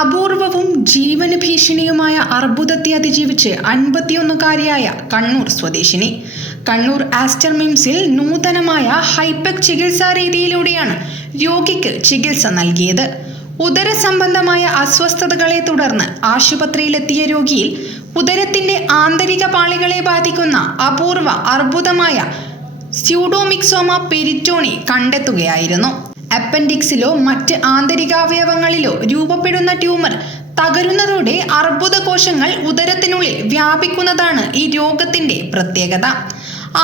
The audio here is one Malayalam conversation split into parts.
അപൂർവവും ജീവന് ഭീഷണിയുമായ അർബുദത്തെ അതിജീവിച്ച് 51-കാരിയായ കണ്ണൂർ സ്വദേശിനി. കണ്ണൂർ ആസ്റ്റർ മിംസിൽ നൂതനമായ ഹൈപെക് ചികിത്സാ രീതിയിലൂടെയാണ് രോഗിക്ക് ചികിത്സ നൽകിയത്. ഉദര സംബന്ധമായ അസ്വസ്ഥതകളെ തുടർന്ന് ആശുപത്രിയിലെത്തിയ രോഗിയിൽ ഉദരത്തിന്റെ ആന്തരിക പാളികളെ ബാധിക്കുന്ന അപൂർവ അർബുദമായ സ്യൂഡോമിക്സോമ പെരിറ്റോണി കണ്ടെത്തുകയായിരുന്നു. അപ്പൻഡിക്സിലോ മറ്റ് ആന്തരികാവയവങ്ങളിലോ രൂപപ്പെടുന്ന ട്യൂമർ തകരുന്നതോടെ അർബുദ കോശങ്ങൾ ഉദരത്തിനുള്ളിൽ വ്യാപിക്കുന്നതാണ് ഈ രോഗത്തിന്റെ പ്രത്യേകത.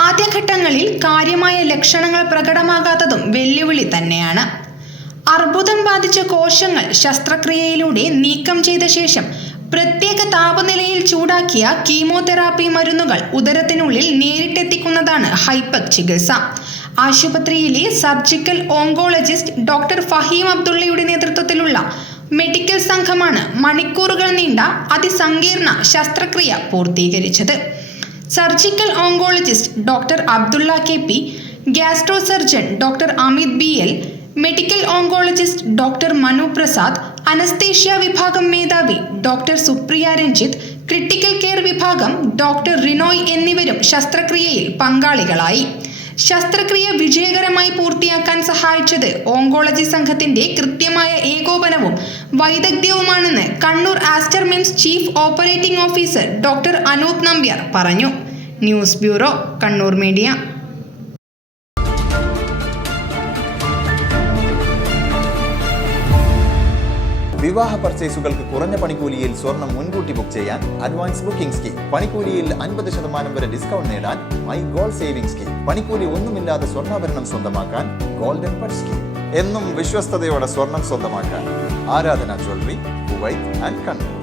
ആദ്യഘട്ടങ്ങളിൽ കാര്യമായ ലക്ഷണങ്ങൾ പ്രകടമാകാത്തതും വെല്ലുവിളി തന്നെയാണ്. അർബുദം ബാധിച്ച കോശങ്ങൾ ശസ്ത്രക്രിയയിലൂടെ നീക്കം ചെയ്ത ശേഷം പ്രത്യേക താപനിലയിൽ ചൂടാക്കിയ കീമോതെറാപ്പി മരുന്നുകൾ ഉദരത്തിനുള്ളിൽ നേരിട്ടെത്തിക്കുന്നതാണ് ഹൈപെക് ചികിത്സ. ആശുപത്രിയിലെ സർജിക്കൽ ഓങ്കോളജിസ്റ്റ് ഡോക്ടർ ഫഹീം അബ്ദുള്ളയുടെ നേതൃത്വത്തിലുള്ള മെഡിക്കൽ സംഘമാണ് മണിക്കൂറുകൾ നീണ്ട അതിസങ്കീർണ ശസ്ത്രക്രിയ പൂർത്തീകരിച്ചത്. Surgical oncologist doctor Abdulla KP, gastro surgeon doctor Amit BL, medical oncologist doctor Manu Prasad, anaesthesia വിഭാഗം മേധാവി doctor Supriya Ranjith, critical care വിഭാഗം ഡോക്ടർ റിനോയ് എന്നിവരും ശസ്ത്രക്രിയയിൽ പങ്കാളികളായി. ശസ്ത്രക്രിയ വിജയകരമായി പൂർത്തിയാക്കാൻ സഹായിച്ചത് ഓങ്കോളജി സംഘത്തിന്റെ കൃത്യമായ ഏകോപനവും വൈദഗ്ധ്യവുമാണെന്ന് Kannur Aster MIMS chief operating officer doctor Anoop Nambiar പറഞ്ഞു. News bureau, Kannur media. വിവാഹ പർച്ചേസുകൾക്ക് കുറഞ്ഞ പണിക്കൂലിയിൽ സ്വർണം മുൻകൂട്ടി ബുക്ക് ചെയ്യാൻ അഡ്വാൻസ് ബുക്കിംഗ് സ്കീം. പണിക്കൂലിയിൽ 50% വരെ ഡിസ്കൗണ്ട് നേടാൻ മൈ ഗോൾഡ് സേവിംഗ് സ്കീം. പണിക്കൂലി ഒന്നുമില്ലാതെ സ്വർണ്ണാഭരണം സ്വന്തമാക്കാൻ ഗോൾഡൻ പട്ട് സ്കീം. എന്നും വിശ്വസ്തയോടെ സ്വർണം സ്വന്തമാക്കാൻ ആരാധന ജ്വല്ലറി, കുവൈറ്റ് ആൻഡ് കണ്ണൂർ.